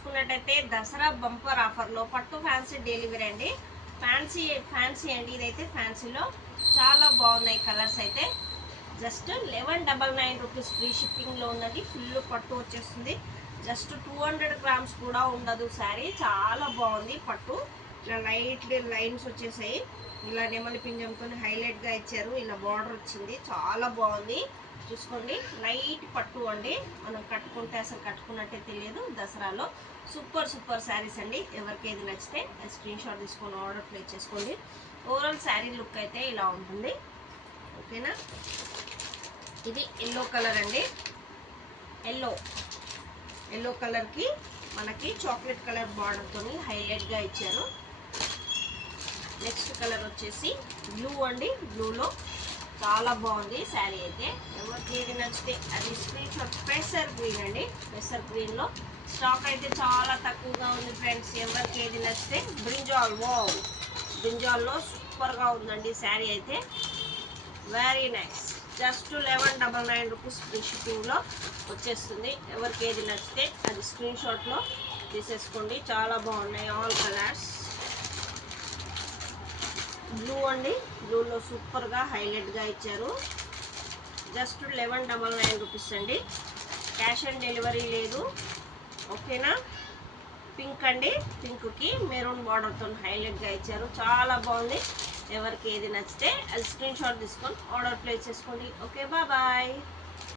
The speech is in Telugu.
చూసుకున్నట్టయితే దసరా బంపర్ ఆఫర్లో పట్టు ఫ్యాన్సీ డెలివరీ అండి. ఫ్యాన్సీ అండి. ఇదైతే ఫ్యాన్సీలో చాలా బాగున్నాయి కలర్స్ అయితే. జస్ట్ 1199 రూపీస్ ఫ్రీ షిప్పింగ్లో ఉన్నది. ఫుల్ పట్టు వచ్చేస్తుంది. జస్ట్ 200 గ్రామ్స్ కూడా ఉండదు శారీ. చాలా బాగుంది పట్టు. ఇలా లైట్ లైన్స్ వచ్చేసాయి. ఇలా నెమలి పింజంతో హైలైట్గా ఇచ్చారు. ఇలా బార్డర్ వచ్చింది. చాలా బాగుంది. చూసుకోండి, లైట్ పట్టు అండి. మనం కట్టుకుంటే అసలు కట్టుకున్నట్టే తెలియదు. దసరాలో సూపర్ శారీస్ అండి. ఎవరికి ఏది నచ్చితే స్క్రీన్ షాట్ తీసుకొని ఆర్డర్ ప్లేస్ చేసుకోండి. ఓవరాల్ శారీ లుక్ అయితే ఇలా ఉంటుంది. ఓకేనా. ఇది ఎల్లో కలర్ అండి. ఎల్లో కలర్కి మనకి చాక్లెట్ కలర్ బార్డర్తో హైలైట్గా ఇచ్చారు. నెక్స్ట్ కలర్ వచ్చేసి బ్లూ అండి. బ్లూలో చాలా బాగుంది శారీ అయితే. ఎవరికి ఏది నచ్చితే అది స్క్రీన్ షాట్. పెసర్ గ్రీన్ అండి. పెసర్ గ్రీన్లో స్టాక్ అయితే చాలా తక్కువగా ఉంది ఫ్రెండ్స్. ఎవరికి ఏది నచ్చితే బ్రింజాల్లో సూపర్గా ఉందండి శారీ అయితే. Very nice. Just 1199 rupees free షిప్పింగ్లో వచ్చేస్తుంది. ఎవరికి ఏది నచ్చితే అది స్క్రీన్ షాట్లో తీసేసుకోండి. చాలా బాగున్నాయి ఆల్ కలర్స్. బ్లూ అండి. బ్లూలో సూపర్గా హైలైట్గా ఇచ్చారు. జస్ట్ 1199 రూపీస్ అండి. క్యాష్ ఆన్ డెలివరీ లేదు. ఓకేనా. పింక్ అండి. పింక్కి మెరూన్ బార్డర్తో హైలైట్గా ఇచ్చారు. చాలా బాగుంది. ఎవరికి ఏది నచ్చితే అది స్క్రీన్ షాట్ తీసుకొని ఆర్డర్ ప్లేస్ చేసుకోండి. Okay, bye.